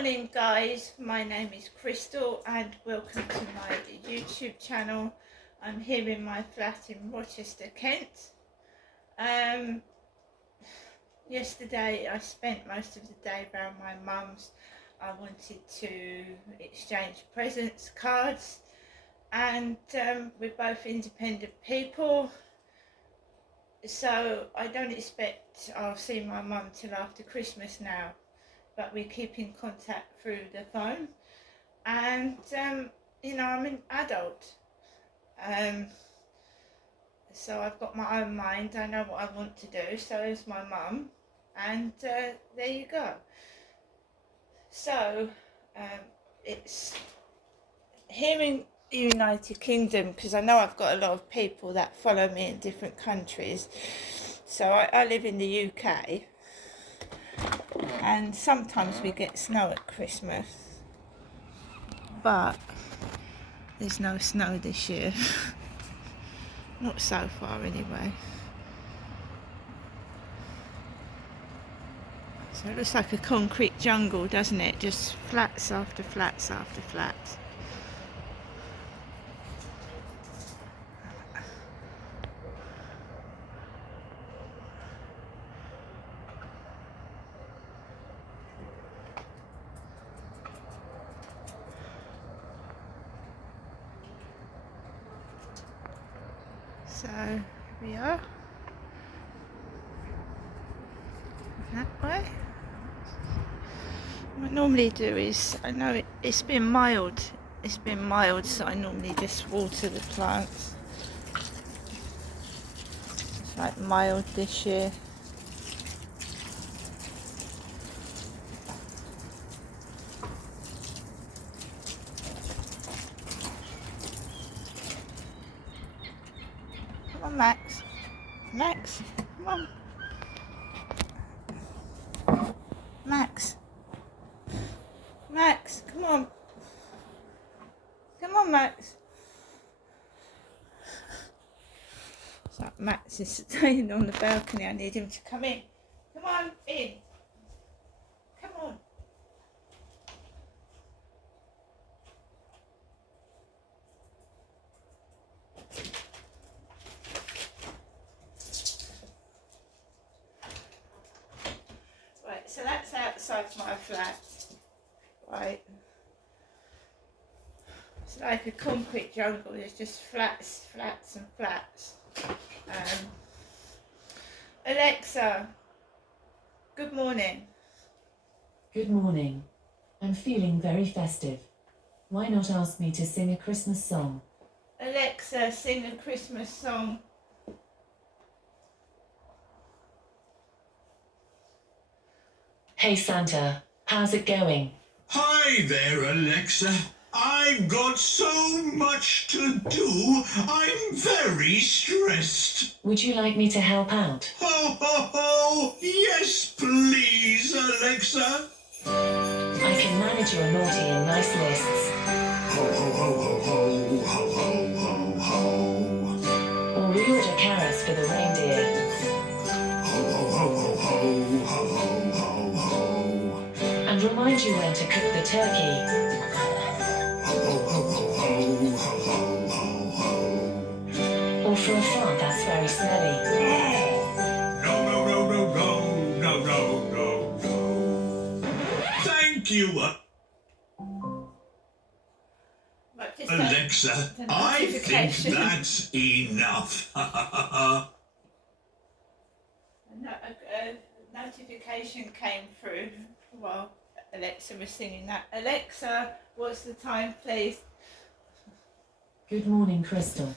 morning guys, my name is Crystal and welcome to my YouTube channel. I'm here in my flat in Rochester, Kent. Yesterday I spent most of the day around my mum's. I wanted to exchange presents, cards, and we're both independent people, so I don't expect I'll see my mum till after Christmas now, but we keep in contact through the phone. And you know, I'm an adult, so I've got my own mind. I know what I want to do, so is my mum, and there you go. So it's here in the United Kingdom, because I know I've got a lot of people that follow me in different countries. So I live in the UK, and sometimes we get snow at Christmas, but there's no snow this year. Not so far anyway. So it looks like a concrete jungle, doesn't it? Just flats after flats after flats. So here we are. That way. What I normally do is, I know it's been mild. It's been mild, so I normally just water the plants. It's like mild this year. Come on, Max. Max, come on. Max. Max, come on. Come on, Max. So Max is staying on the balcony. I need him to come in. Come on, in. Come on. Right, so that's outside my flat. Right. It's like a concrete jungle. There's just flats, flats and flats. Alexa, good morning. Good morning. I'm feeling very festive. Why not ask me to sing a Christmas song? Alexa, sing a Christmas song. Hey Santa, how's it going? Hi there, Alexa. I've got so much to do. I'm very stressed. Would you like me to help out? Ho, ho, ho! Yes, please, Alexa. I can manage your naughty and nice lists. Ho, ho, ho, ho, ho, ho, ho, ho, ho. Or reorder carrots for the reindeer. Ho, ho, ho, ho, ho, ho, ho, ho, ho. And remind you when to cook the turkey. Or for a fart that's very smelly. No, no, no, no, no, no, no, no, no. Thank you, Alexa. I think that's enough. A notification came through while Alexa was singing that. Alexa, what's the time, please? Good morning, Crystal.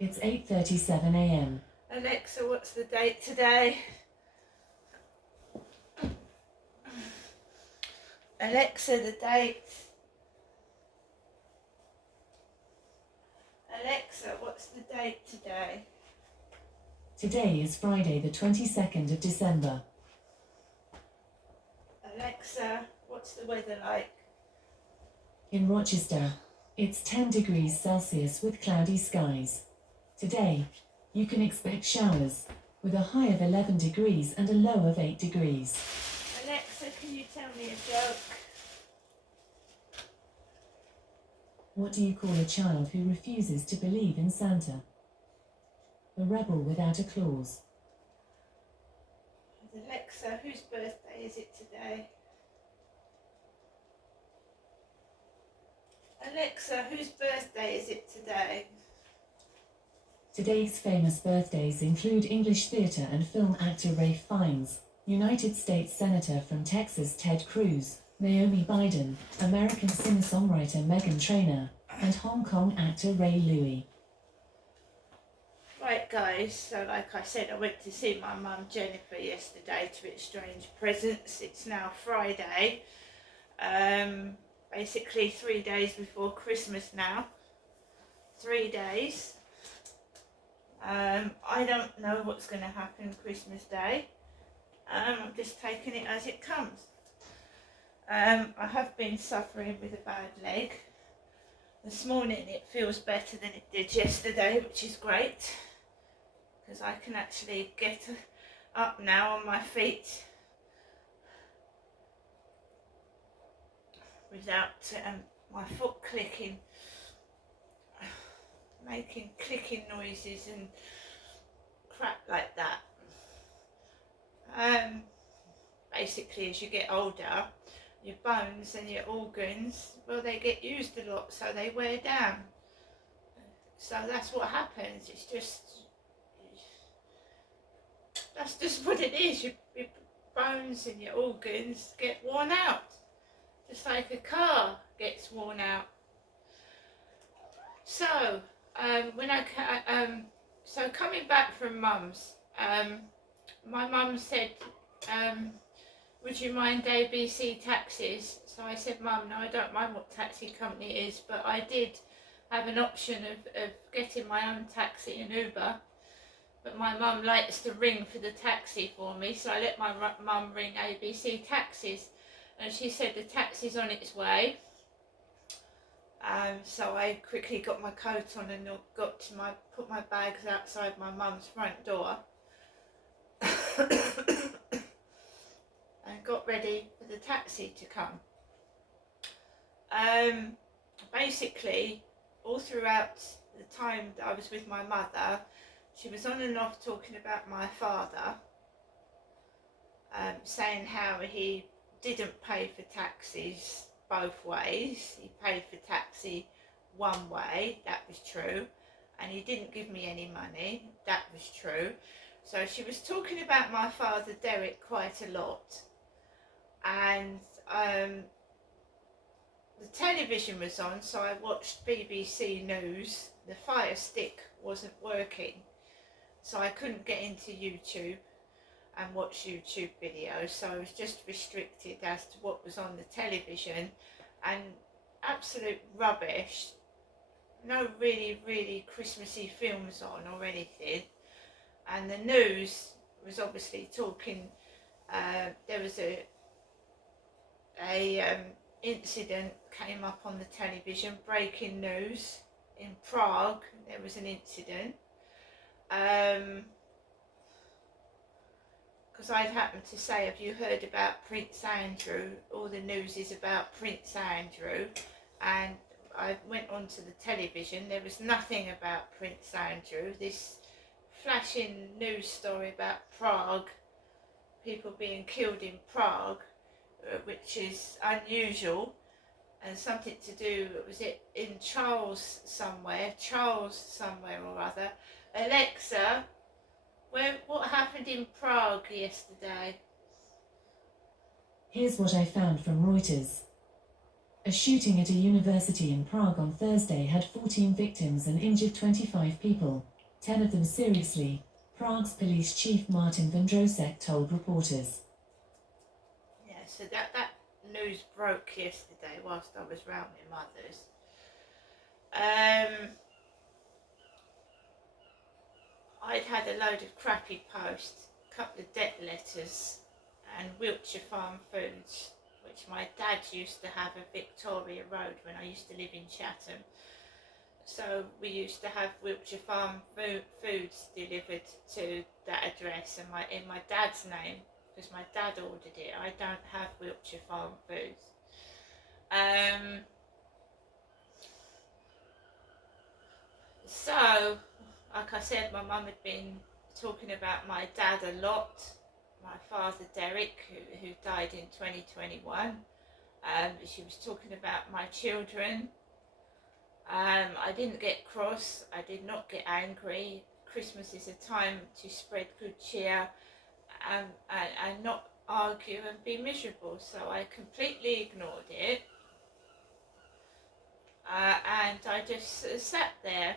It's 8:37 a.m. Alexa, what's the date today? Alexa, the date. Alexa, what's the date today? Today is Friday the 22nd of December. Alexa, what's the weather like? In Rochester, it's 10 degrees Celsius with cloudy skies. Today, you can expect showers, with a high of 11 degrees and a low of 8 degrees. Alexa, can you tell me a joke? What do you call a child who refuses to believe in Santa? A rebel without a clause. Alexa, whose birthday is it today? Alexa, whose birthday is it today? Today's famous birthdays include English theatre and film actor Ralph Fiennes, United States Senator from Texas Ted Cruz, Naomi Biden, American singer-songwriter Meghan Trainor, and Hong Kong actor Ray Louie. Right guys, so like I said, I went to see my mum Jennifer yesterday to exchange presents. It's now Friday, basically 3 days before Christmas now. 3 days. I don't know what's going to happen Christmas Day. I'm just taking it as it comes. I have been suffering with a bad leg. This morning it feels better than it did yesterday, which is great, because I can actually get up now on my feet without my foot clicking, making clicking noises and crap like that. Basically, as you get older, your bones and your organs, well, they get used a lot, so they wear down. So that's what happens. That's just what it is. Your bones and your organs get worn out, just like a car gets worn out. So so coming back from Mum's, my mum said, would you mind ABC taxis? So I said, Mum, no, I don't mind what taxi company it is, but I did have an option of getting my own taxi and Uber, but my mum likes to ring for the taxi for me, so I let my mum ring ABC taxis, and she said the taxi's on its way. So I quickly got my coat on and put my bags outside my mum's front door and got ready for the taxi to come. Basically, all throughout the time that I was with my mother, she was on and off talking about my father, saying how he didn't pay for taxis both ways. He paid for taxi one way, that was true, and he didn't give me any money, that was true. So she was talking about my father Derek quite a lot, and the television was on, so I watched BBC News. The Fire Stick wasn't working, so I couldn't get into YouTube and watch YouTube videos, so I was just restricted as to what was on the television, and absolute rubbish. No really Christmassy films on or anything. And the news was obviously talking, there was a incident came up on the television, breaking news. In Prague there was an incident, because I'd happened to say, have you heard about Prince Andrew? All the news is about Prince Andrew, and I went onto the television, there was nothing about Prince Andrew. This flashing news story about Prague, people being killed in Prague, which is unusual, and something to do, was it in Charles somewhere or other. Alexa, what happened in Prague yesterday? Here's what I found from Reuters. A shooting at a university in Prague on Thursday had 14 victims and injured 25 people, 10 of them seriously, Prague's police chief Martin Vandrosek told reporters. Yeah, so that news broke yesterday whilst I was round my mother's. I'd had a load of crappy post, a couple of debt letters, and Wiltshire Farm Foods, which my dad used to have at Victoria Road when I used to live in Chatham. So we used to have Wiltshire Farm Foods delivered to that address, and in my dad's name, because my dad ordered it. I don't have Wiltshire Farm Foods. So, like I said, my mum had been talking about my dad a lot. My father, Derek, who died in 2021. She was talking about my children. I didn't get cross. I did not get angry. Christmas is a time to spread good cheer and not argue and be miserable. So I completely ignored it. And I just sat there.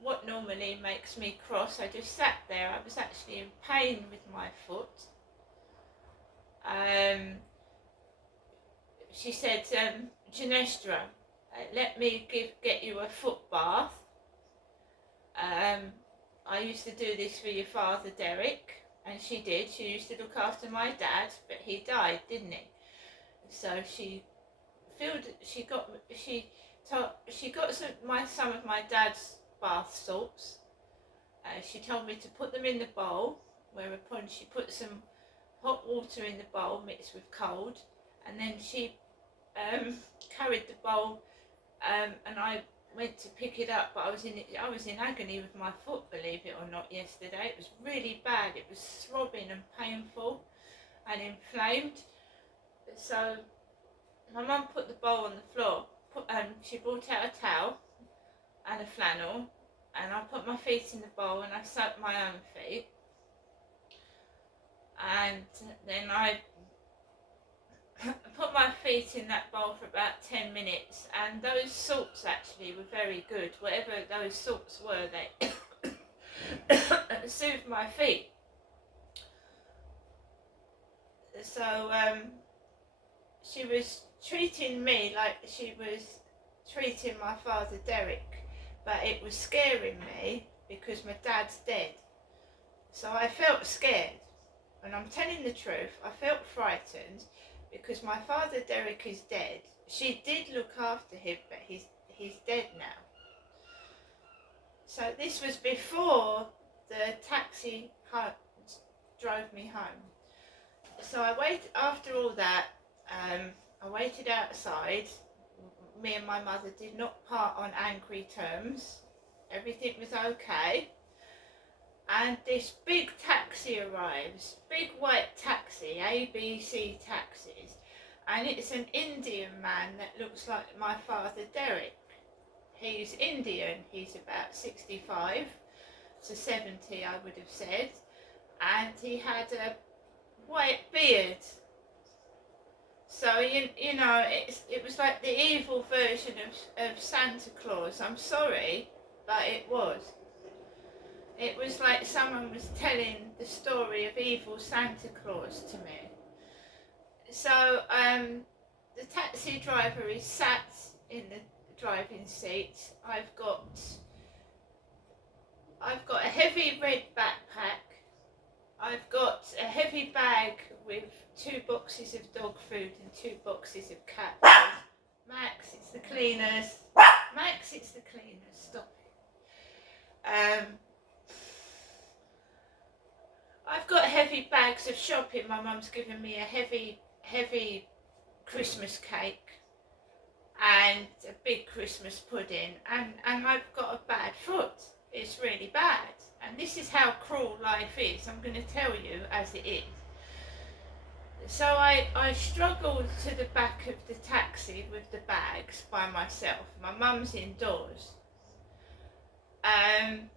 What normally makes me cross, I just sat there. I was actually in pain with my foot. She said, Ginestra, let me get you a foot bath. I used to do this for your father, Derek, and she did. She used to look after my dad, but he died, didn't he? So she got some of my dad's bath salts. She told me to put them in the bowl, whereupon she put some hot water in the bowl mixed with cold, and then she carried the bowl, and I went to pick it up, but I was in agony with my foot, believe it or not, yesterday. It was really bad. It was throbbing and painful and inflamed. So my mum put the bowl on the floor. She brought out a towel and a flannel, and I put my feet in the bowl and I soaked my own feet. And then I put my feet in that bowl for about 10 minutes, and those salts actually were very good. Whatever those salts were, they soothed my feet. So she was treating me like she was treating my father Derek, but it was scaring me because my dad's dead. So I felt scared, and I'm telling the truth, I felt frightened because my father Derek is dead. She did look after him, but he's dead now. So this was before the taxi drove me home. So I waited. After all that, I waited outside. Me and my mother did not part on angry terms. Everything was okay. And this big taxi arrives, big white taxi, ABC taxis, and it's an Indian man that looks like my father Derek. He's Indian, he's about 65 to 70, I would have said, and he had a white beard. So, you know, it was like the evil version of Santa Claus. I'm sorry, but it was. It was like someone was telling the story of evil Santa Claus to me. So the taxi driver is sat in the driving seat. I've got a heavy red backpack. I've got a heavy bag with 2 boxes of dog food and 2 boxes of cat food. Max, it's the cleaners. Max, it's the cleaners. Stop it. I've got heavy bags of shopping. My mum's given me a heavy Christmas cake and a big Christmas pudding, and I've got a bad foot. It's really bad, and this is how cruel life is. I'm going to tell you as it is. So I struggled to the back of the taxi with the bags by myself. My mum's indoors.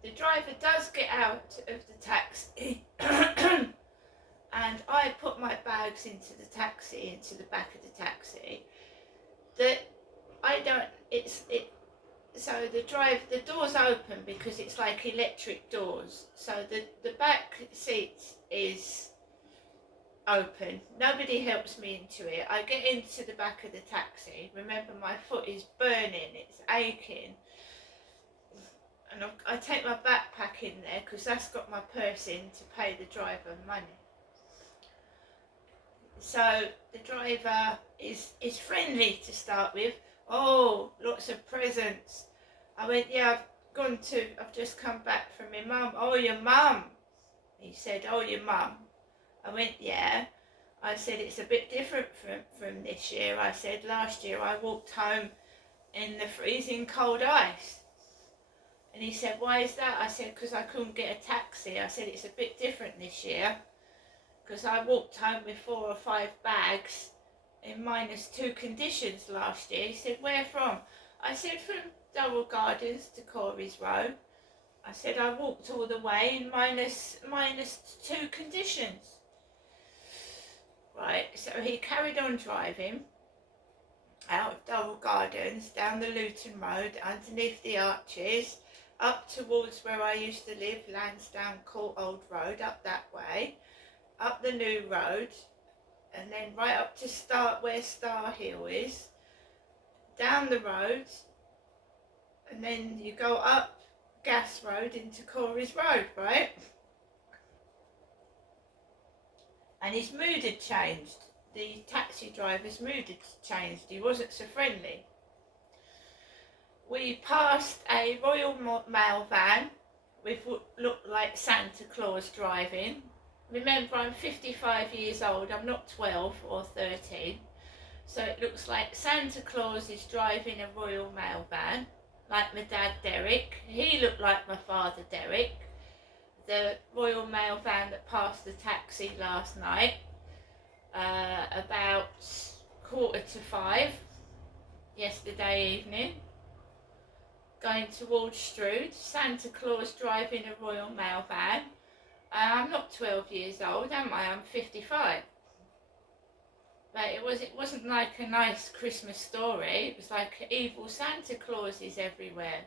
The driver does get out of the taxi and I put my bags into the back of the taxi. So the doors open because it's like electric doors. So the back seat is open. Nobody helps me into it. I get into the back of the taxi. Remember, my foot is burning, it's aching. And I take my backpack in there because that's got my purse in to pay the driver money. So the driver is friendly to start with. Oh, lots of presents. I went, yeah, I've just come back from my mum. Oh, your mum. He said, oh, your mum. I went, yeah. I said, it's a bit different from this year. I said, last year I walked home in the freezing cold ice. And he said, why is that? I said, because I couldn't get a taxi. I said, it's a bit different this year, because I walked home with 4 or 5 bags in -2 conditions last year. He said, where from? I said, from Durrell Gardens to Corey's Road. I said, I walked all the way in -2 conditions. Right, so he carried on driving out of Durrell Gardens, down the Luton Road, underneath the arches, up towards where I used to live, Lansdowne Court Old Road, up that way, up the new road, and then right up to where Star Hill is, down the road, and then you go up Gas Road into Corey's Road, right? And his mood had changed. The taxi driver's mood had changed. He wasn't so friendly. We passed a Royal Mail van with what looked like Santa Claus driving. Remember, I'm 55 years old. I'm not 12 or 13. So it looks like Santa Claus is driving a Royal Mail van, like my dad Derek. He looked like my father Derek. The Royal Mail van that passed the taxi last night, about 4:45 yesterday evening, going towards Strood. Santa Claus driving a Royal Mail van. I'm not 12 years old, am I? I'm 55. But it wasn't like a nice Christmas story. It was like evil Santa Clauses everywhere.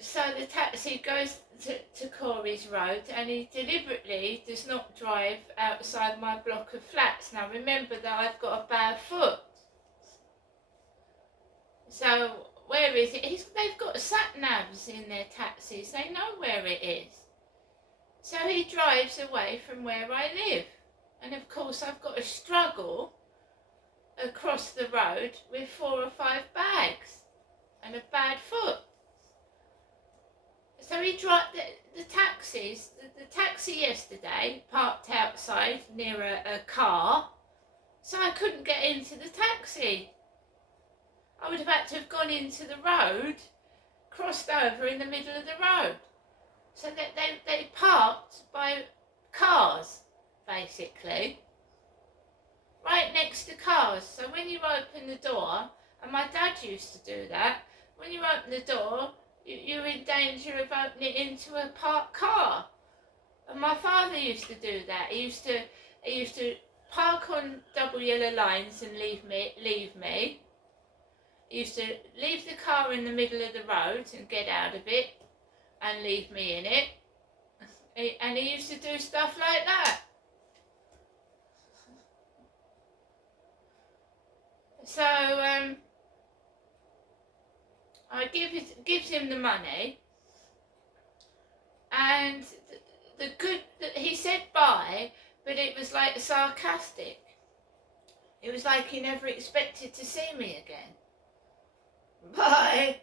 So the taxi goes to Corey's Road, and he deliberately does not drive outside my block of flats. Now remember that I've got a bad foot. So where is it? They've got sat-navs in their taxis. They know where it is. So he drives away from where I live. And of course I've got to struggle across the road with 4 or 5 bags and a bad foot. So he drives the taxis. The taxi yesterday parked outside near a car, so I couldn't get into the taxi. I would have had to have gone into the road, crossed over in the middle of the road. So that they parked by cars, basically, right next to cars. So when you open the door, and my dad used to do that, when you open the door, you're in danger of opening it into a parked car. And my father used to do that. He used to park on double yellow lines and leave me. He used to leave the car in the middle of the road and get out of it and leave me in it. And he used to do stuff like that. So I gives him the money, and he said bye, but it was like sarcastic. It was like he never expected to see me again. Bye.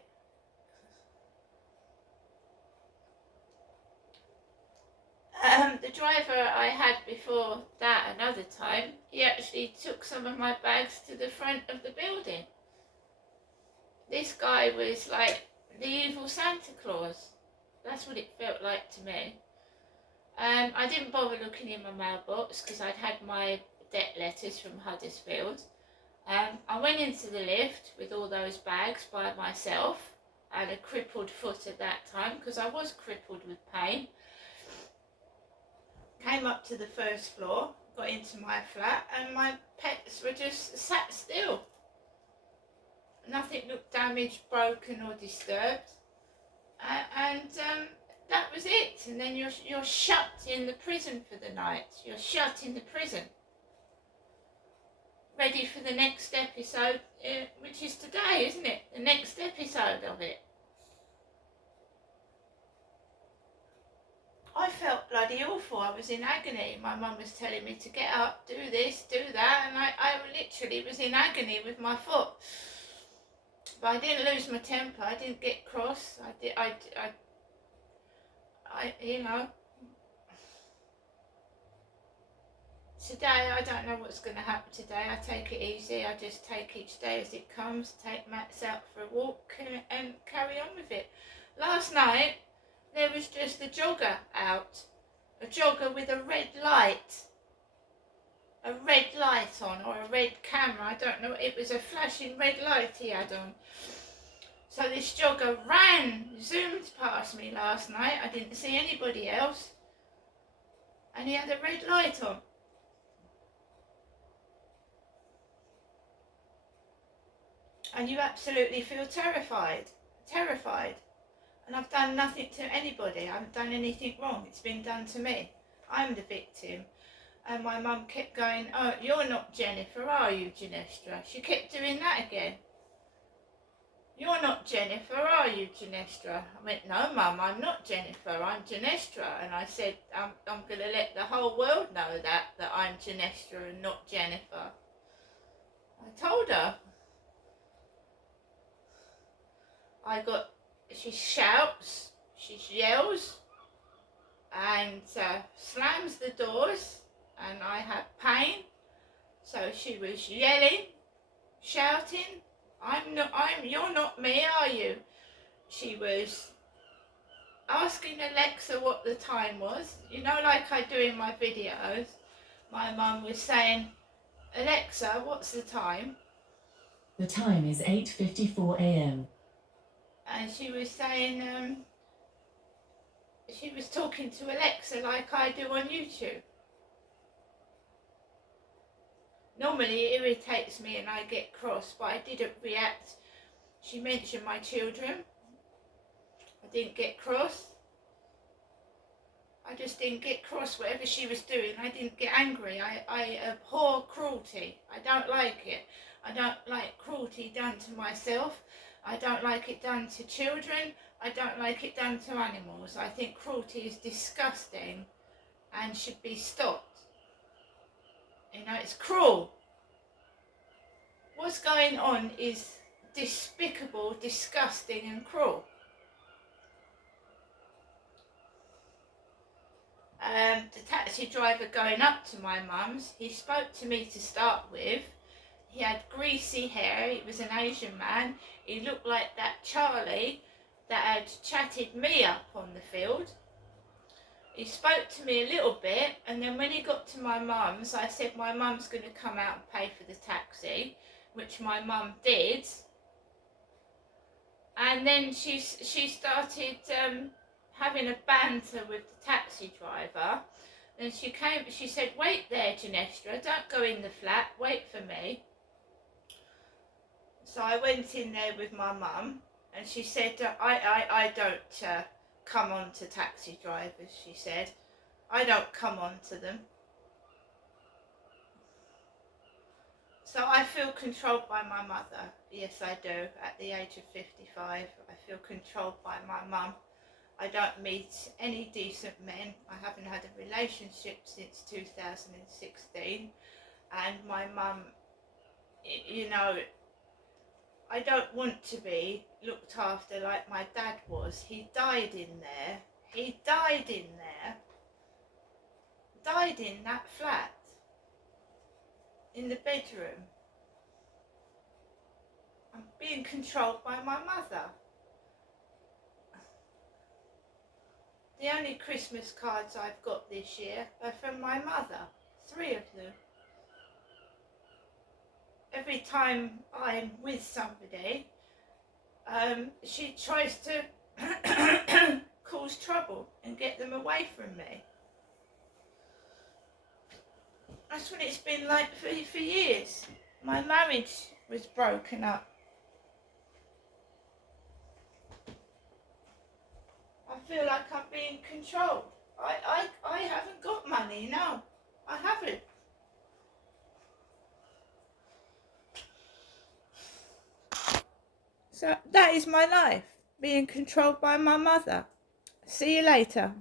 The driver I had before that another time, he actually took some of my bags to the front of the building. This guy was like the evil Santa Claus. That's what it felt like to me. I didn't bother looking in my mailbox because I'd had my debt letters from Huddersfield. I went into the lift with all those bags by myself. I had a crippled foot at that time because I was crippled with pain. Came up to the first floor, got into my flat, and my pets were just sat still. Nothing looked damaged, broken or disturbed. And that was it. And then you're shut in the prison for the night. You're shut in the prison. Ready for the next episode, which is today, isn't it? The next episode of it. I felt bloody awful. I was in agony. My mum was telling me to get up, do this, do that, and I literally was in agony with my foot. But I didn't lose my temper. I didn't get cross. you know. today I don't know what's going to happen today. I take it easy. I just take each day as it comes, take Max out for a walk and carry on with it. Last night there was just a jogger out, a jogger with a red light on, or a red camera, I don't know, it was a flashing red light he had on. So this jogger zoomed past me last night. I didn't see anybody else, and he had a red light on. And you absolutely feel terrified. And I've done nothing to anybody. I haven't done anything wrong. It's been done to me. I'm the victim. And my mum kept going, "Oh, you're not Jennifer, are you, Genestra?" She kept doing that again. "You're not Jennifer, are you, Genestra?" I went, "No, Mum, I'm not Jennifer, I'm Genestra." And I said, I'm going to let the whole world know that I'm Genestra and not Jennifer. I told her. She shouts, she yells, and slams the doors, and I had pain. So she was yelling, shouting, "You're not me, are you?" She was asking Alexa what the time was. You know, like I do in my videos, my mum was saying, "Alexa, what's the time?" The time is 8:54 a.m. And she was saying, she was talking to Alexa like I do on YouTube. Normally it irritates me and I get cross, but I didn't react. She mentioned my children. I didn't get cross. I just didn't get cross. Whatever she was doing, I didn't get angry. I abhor cruelty. I don't like it. I don't like cruelty done to myself. I don't like it done to children. I don't like it done to animals. I think cruelty is disgusting and should be stopped. You know, it's cruel. What's going on is despicable, disgusting and cruel. The taxi driver going up to my mum's, he spoke to me to start with. He had greasy hair, he was an Asian man. He looked like that Charlie that had chatted me up on the field. He spoke to me a little bit, and then when he got to my mum's, I said my mum's going to come out and pay for the taxi, which my mum did. And then she started having a banter with the taxi driver. And she said, "Wait there, Genestra, don't go in the flat, wait for me." So I went in there with my mum, and she said, I don't come on to taxi drivers, she said. "I don't come on to them." So I feel controlled by my mother. Yes, I do. At the age of 55, I feel controlled by my mum. I don't meet any decent men. I haven't had a relationship since 2016. And my mum, you know, I don't want to be looked after like my dad was. He died in there. He died in there. Died in that flat. In the bedroom. I'm being controlled by my mother. The only Christmas cards I've got this year are from my mother. 3 of them. Every time I'm with somebody, she tries to cause trouble and get them away from me. That's what it's been like for years. My marriage was broken up. I feel like I'm being controlled. I haven't got money, no. I haven't. So that is my life, being controlled by my mother. See you later.